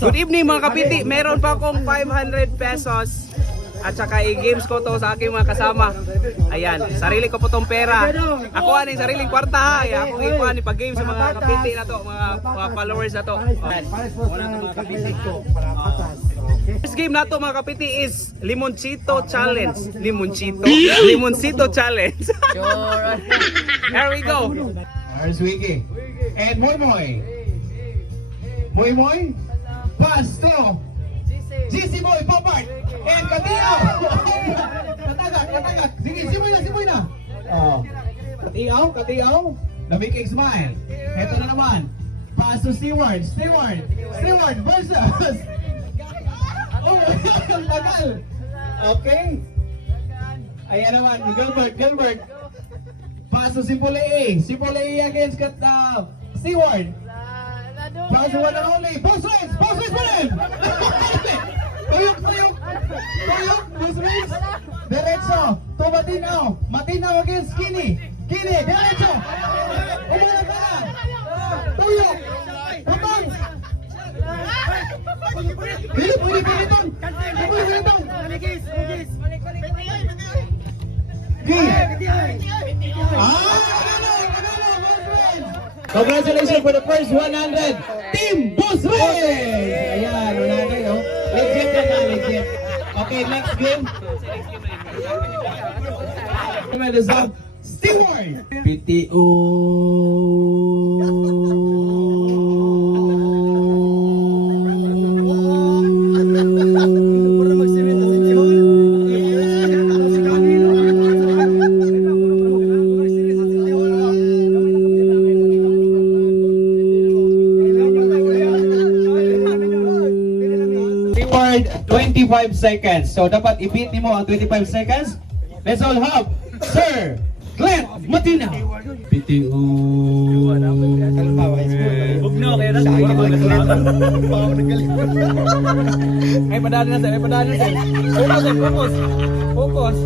Good evening mga kapiti, meron pa akong 500 pesos at saka i-games ko to sa aking mga kasama. Ayan, sarili ko po tong pera. Ako ani sariling kwarta ha. Ako ikuha ni pag-game sa mga kapiti na to, mga followers na to. Ayan, wala na mga kapiti. This game na to mga kapiti is Limoncito Challenge. Limoncito Challenge. Here we go. There's Wiggy. And Moy Moy. Moy Moy. Pass to GC Boy, Popart. And Katiaw. Katagak. Sige, simoy na. Oh. Katiaw. Lamig smile. Ito na naman. Pass to Stewart versus. Oh, ang tagal. Okay. Ayan naman, Gilbert. Pass to Sipole A against Stewart. Pass to one and only. Boss Reds pa rin. Tuyok. Boss Reds. Diretso. To Matinaw against Kini, diretso. Umuna ka na. Tuyok. Putang. Piliton. Congratulations for the first 100 Team Boss Reds! Ayan, 100 no? Legit. Okay, next game. Stewart! PTO! Stewart, 25 seconds. So dapat i-beat mo ang 25 seconds. Let's all have Sir Glenn Matinaw. PTO. Ay, padaan na sir. Focus.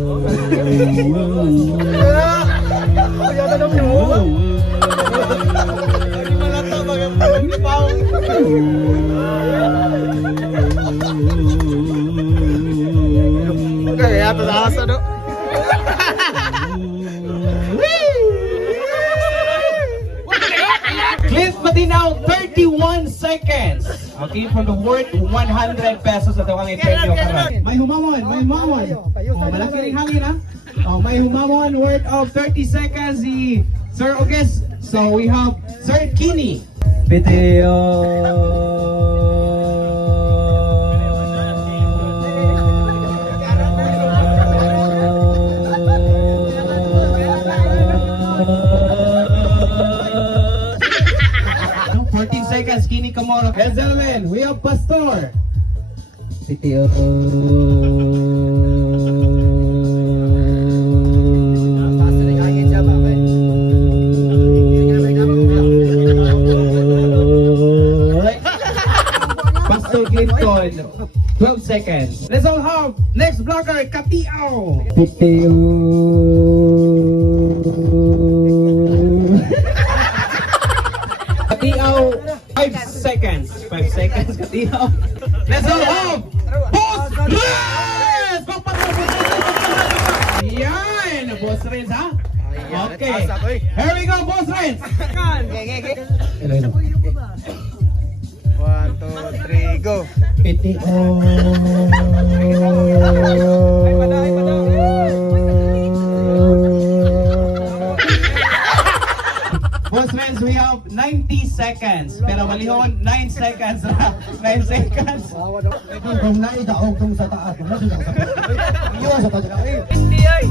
Kaya ito na asa no? Clint Matinaw, 31 seconds. Okay, from the worth 100 pesos at ang i-premyo ka. May humamon. Oh, malaki ring hangin ha. Oh, may humamon worth of 30 seconds si Sir August. So we have Sir Kini. Video. Seconds, Kini Kamoro. Ladies and gentlemen, we have Pastor. PTO. Pastor Clinton, 12 seconds. Let's all have next blocker, Katiaw. PTO. Katiaw, 5 seconds. 5 seconds, Katiaw. Let's all have Boss Reds! Yan! Boss Reds, ha? Okay. Here we go, Boss Reds! Hello. 1, 2, 3, go! PTO. Boss Reds, we have 90 seconds. Pero malihon, 9 seconds. 9 seconds. Kung naidaog kung sa taas, kung nasa sa taas. Iwan sa taas. Hindi ay!